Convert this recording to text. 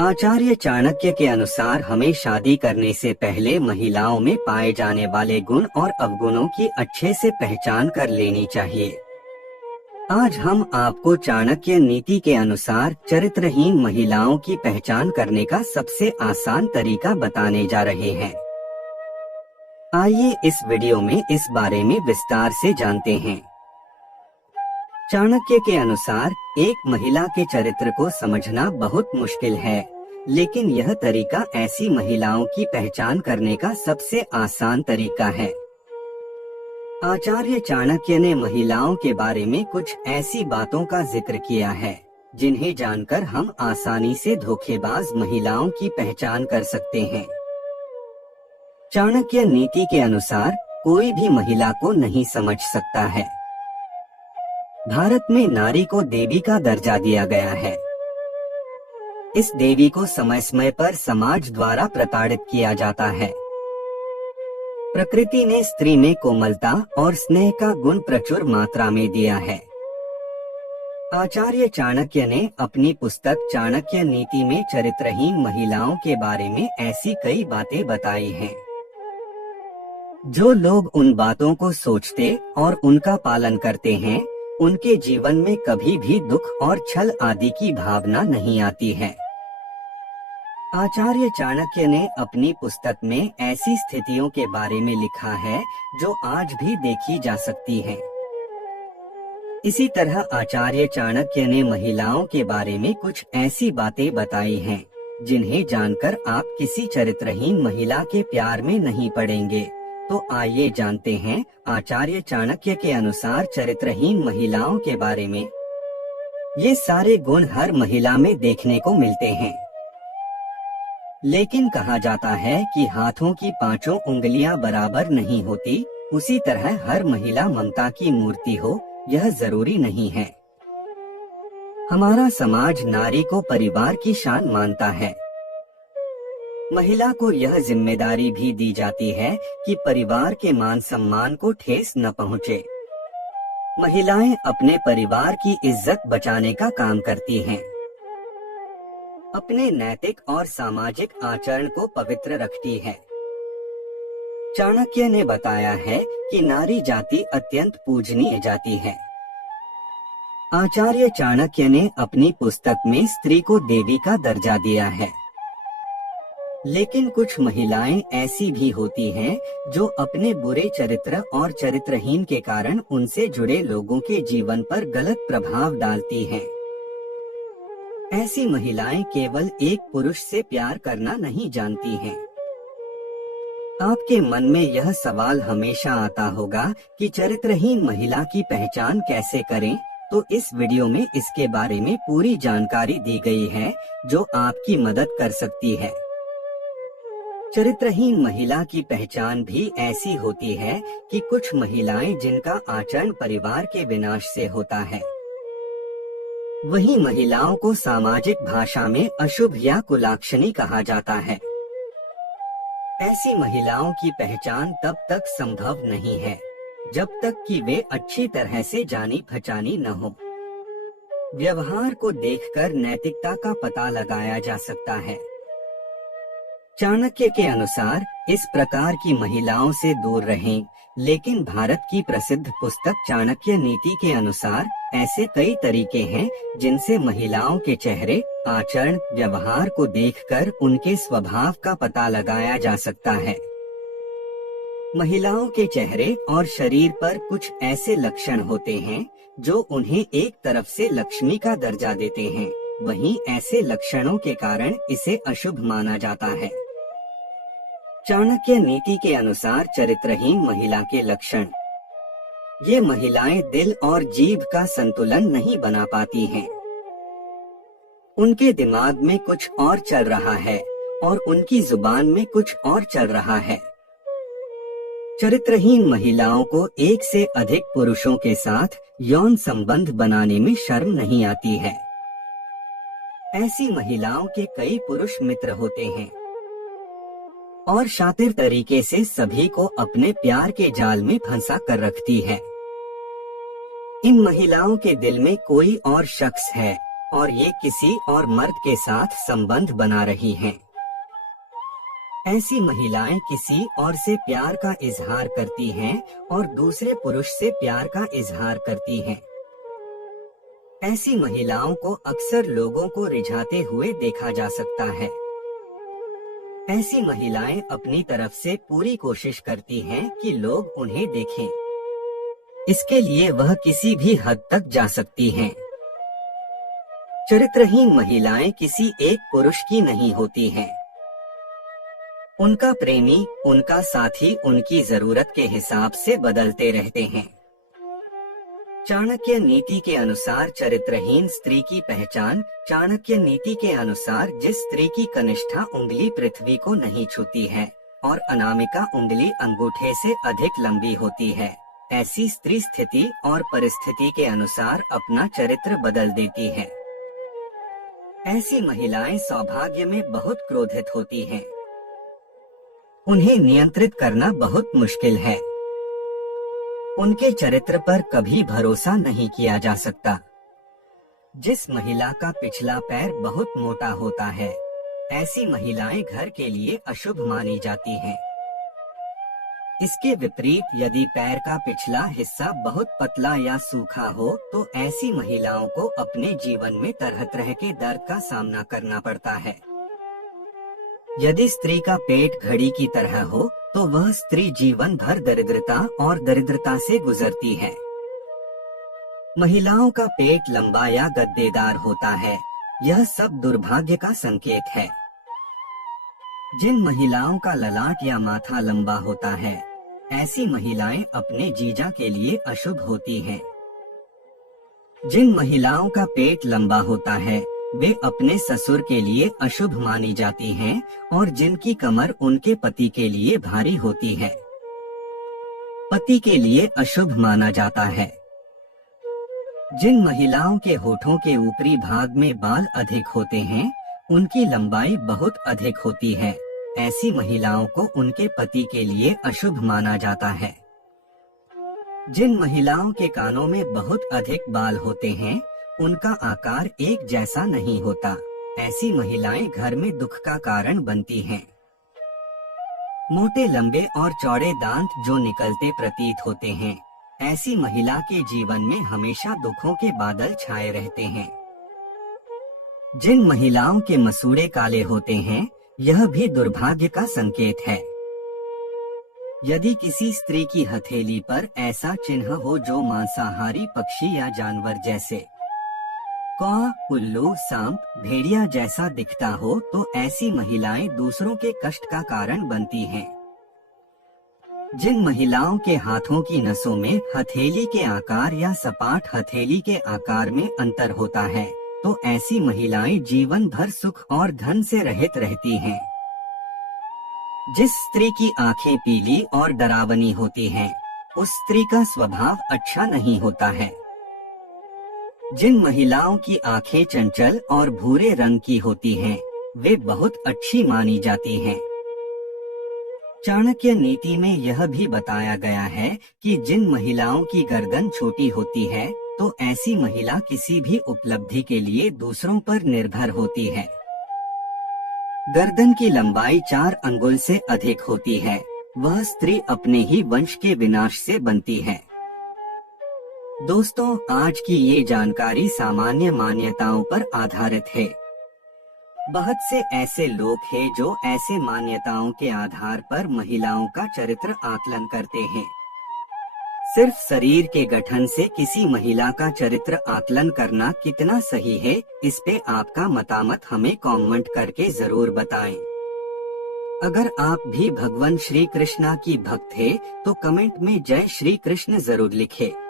आचार्य चाणक्य के अनुसार हमें शादी करने से पहले महिलाओं में पाए जाने वाले गुण और अवगुणों की अच्छे से पहचान कर लेनी चाहिए। आज हम आपको चाणक्य नीति के अनुसार चरित्रहीन महिलाओं की पहचान करने का सबसे आसान तरीका बताने जा रहे हैं। आइए इस वीडियो में इस बारे में विस्तार से जानते हैं। चाणक्य के अनुसार एक महिला के चरित्र को समझना बहुत मुश्किल है, लेकिन यह तरीका ऐसी महिलाओं की पहचान करने का सबसे आसान तरीका है। आचार्य चाणक्य ने महिलाओं के बारे में कुछ ऐसी बातों का जिक्र किया है जिन्हें जानकर हम आसानी से धोखेबाज महिलाओं की पहचान कर सकते हैं। चाणक्य नीति के अनुसार कोई भी महिला को नहीं समझ सकता है। भारत में नारी को देवी का दर्जा दिया गया है। इस देवी को समय समय पर समाज द्वारा प्रताड़ित किया जाता है। प्रकृति ने स्त्री में कोमलता और स्नेह का गुण प्रचुर मात्रा में दिया है। आचार्य चाणक्य ने अपनी पुस्तक चाणक्य नीति में चरित्रहीन महिलाओं के बारे में ऐसी कई बातें बताई हैं। जो लोग उन बातों को सोचते और उनका पालन करते हैं, उनके जीवन में कभी भी दुख और छल आदि की भावना नहीं आती है। आचार्य चाणक्य ने अपनी पुस्तक में ऐसी स्थितियों के बारे में लिखा है जो आज भी देखी जा सकती हैं। इसी तरह आचार्य चाणक्य ने महिलाओं के बारे में कुछ ऐसी बातें बताई हैं जिन्हें जानकर आप किसी चरित्रहीन महिला के प्यार में नहीं पड़ेंगे। तो आइए जानते हैं आचार्य चाणक्य के अनुसार चरित्रहीन महिलाओं के बारे में। ये सारे गुण हर महिला में देखने को मिलते हैं, लेकिन कहा जाता है कि हाथों की पांचों उंगलियां बराबर नहीं होती, उसी तरह हर महिला ममता की मूर्ति हो यह जरूरी नहीं है। हमारा समाज नारी को परिवार की शान मानता है। महिला को यह जिम्मेदारी भी दी जाती है कि परिवार के मान सम्मान को ठेस न पहुंचे। महिलाएं अपने परिवार की इज्जत बचाने का काम करती हैं। अपने नैतिक और सामाजिक आचरण को पवित्र रखती है। चाणक्य ने बताया है कि नारी जाति अत्यंत पूजनीय जाति है। आचार्य चाणक्य ने अपनी पुस्तक में स्त्री को देवी का दर्जा दिया है, लेकिन कुछ महिलाएं ऐसी भी होती हैं जो अपने बुरे चरित्र और चरित्रहीन के कारण उनसे जुड़े लोगों के जीवन पर गलत प्रभाव डालती हैं। ऐसी महिलाएं केवल एक पुरुष से प्यार करना नहीं जानती हैं। आपके मन में यह सवाल हमेशा आता होगा कि चरित्रहीन महिला की पहचान कैसे करें, तो इस वीडियो में इसके बारे में पूरी जानकारी दी गई है जो आपकी मदद कर सकती है। चरित्रहीन महिला की पहचान भी ऐसी होती है कि कुछ महिलाएं जिनका आचरण परिवार के विनाश से होता है, वही महिलाओं को सामाजिक भाषा में अशुभ या कुलाक्षणी कहा जाता है। ऐसी महिलाओं की पहचान तब तक संभव नहीं है जब तक कि वे अच्छी तरह से जानी पहचानी न हो। व्यवहार को देखकर नैतिकता का पता लगाया जा सकता है। चाणक्य के अनुसार इस प्रकार की महिलाओं से दूर रहें, लेकिन भारत की प्रसिद्ध पुस्तक चाणक्य नीति के अनुसार ऐसे कई तरीके हैं जिनसे महिलाओं के चेहरे, आचरण, व्यवहार को देखकर उनके स्वभाव का पता लगाया जा सकता है। महिलाओं के चेहरे और शरीर पर कुछ ऐसे लक्षण होते हैं जो उन्हें एक तरफ से लक्ष्मी का दर्जा देते हैं, वहीं ऐसे लक्षणों के कारण इसे अशुभ माना जाता है। चाणक्य नीति के अनुसार चरित्रहीन महिला के लक्षण। ये महिलाएं दिल और जीभ का संतुलन नहीं बना पाती हैं। उनके दिमाग में कुछ और चल रहा है और उनकी जुबान में कुछ और चल रहा है। चरित्रहीन महिलाओं को एक से अधिक पुरुषों के साथ यौन संबंध बनाने में शर्म नहीं आती है। ऐसी महिलाओं के कई पुरुष मित्र होते हैं और शातिर तरीके से सभी को अपने प्यार के जाल में फंसा कर रखती है। इन महिलाओं के दिल में कोई और शख्स है और ये किसी और मर्द के साथ संबंध बना रही हैं। ऐसी महिलाएं किसी और से प्यार का इजहार करती हैं और दूसरे पुरुष से प्यार का इजहार करती हैं। ऐसी महिलाओं को अक्सर लोगों को रिझाते हुए देखा जा सकता है। ऐसी महिलाएं अपनी तरफ से पूरी कोशिश करती हैं कि लोग उन्हें देखें। इसके लिए वह किसी भी हद तक जा सकती हैं। चरित्रहीन महिलाएं किसी एक पुरुष की नहीं होती हैं। उनका प्रेमी, उनका साथी उनकी जरूरत के हिसाब से बदलते रहते हैं। चाणक्य नीति के अनुसार चरित्रहीन स्त्री की पहचान। चाणक्य नीति के अनुसार जिस स्त्री की कनिष्ठा उंगली पृथ्वी को नहीं छूती है और अनामिका उंगली अंगूठे से अधिक लंबी होती है, ऐसी स्त्री स्थिति और परिस्थिति के अनुसार अपना चरित्र बदल देती है। ऐसी महिलाएं सौभाग्य में बहुत क्रोधित होती हैं। उन्हें नियंत्रित करना बहुत मुश्किल है। उनके चरित्र पर कभी भरोसा नहीं किया जा सकता। जिस महिला का पिछला पैर बहुत मोटा होता है, ऐसी महिलाएं घर के लिए अशुभ मानी जाती हैं। इसके विपरीत यदि पैर का पिछला हिस्सा बहुत पतला या सूखा हो तो ऐसी महिलाओं को अपने जीवन में तरह तरह के दर्द का सामना करना पड़ता है। यदि स्त्री का पेट घड़ी की तरह हो तो वह स्त्री जीवन भर दरिद्रता और दरिद्रता से गुजरती है। महिलाओं का पेट लंबा या गद्देदार होता है, यह सब दुर्भाग्य का संकेत है। जिन महिलाओं का ललाट या माथा लंबा होता है, ऐसी महिलाएं अपने जीजा के लिए अशुभ होती हैं। जिन महिलाओं का पेट लंबा होता है, वे अपने ससुर के लिए अशुभ मानी जाती हैं और जिनकी कमर उनके पति के लिए भारी होती है, पति के लिए अशुभ माना जाता है। जिन महिलाओं के होठों के ऊपरी भाग में बाल अधिक होते हैं, उनकी लंबाई बहुत अधिक होती है, ऐसी महिलाओं को उनके पति के लिए अशुभ माना जाता है। जिन महिलाओं के कानों में बहुत अधिक बाल होते हैं, उनका आकार एक जैसा नहीं होता, ऐसी महिलाएं घर में दुख का कारण बनती हैं। मोटे लंबे और चौड़े दांत जो निकलते प्रतीत होते हैं, ऐसी महिला के जीवन में हमेशा दुखों के बादल छाए रहते हैं। जिन महिलाओं के मसूड़े काले होते हैं, यह भी दुर्भाग्य का संकेत है। यदि किसी स्त्री की हथेली पर ऐसा चिन्ह हो जो मांसाहारी पक्षी या जानवर जैसे कौआ, उल्लू, सांप, भेड़िया जैसा दिखता हो तो ऐसी महिलाएं दूसरों के कष्ट का कारण बनती हैं। जिन महिलाओं के हाथों की नसों में हथेली के आकार या सपाट हथेली के आकार में अंतर होता है, तो ऐसी महिलाएं जीवन भर सुख और धन से रहित रहती हैं। जिस स्त्री की आंखें पीली और डरावनी होती हैं, उस स्त्री का स्वभाव अच्छा नहीं होता है। जिन महिलाओं की आंखें चंचल और भूरे रंग की होती हैं, वे बहुत अच्छी मानी जाती हैं। चाणक्य नीति में यह भी बताया गया है कि जिन महिलाओं की गर्दन छोटी होती है, तो ऐसी महिला किसी भी उपलब्धि के लिए दूसरों पर निर्भर होती है। गर्दन की लंबाई 4 अंगुल से अधिक होती है, वह स्त्री अपने ही वंश के विनाश से बनती है। दोस्तों, आज की ये जानकारी सामान्य मान्यताओं पर आधारित है। बहुत से ऐसे लोग हैं जो ऐसे मान्यताओं के आधार पर महिलाओं का चरित्र आकलन करते हैं। सिर्फ शरीर के गठन से किसी महिला का चरित्र आकलन करना कितना सही है, इस पे आपका मतामत हमें कमेंट करके जरूर बताएं। अगर आप भी भगवान श्री कृष्णा की भक्त है तो कमेंट में जय श्री कृष्ण जरूर लिखें।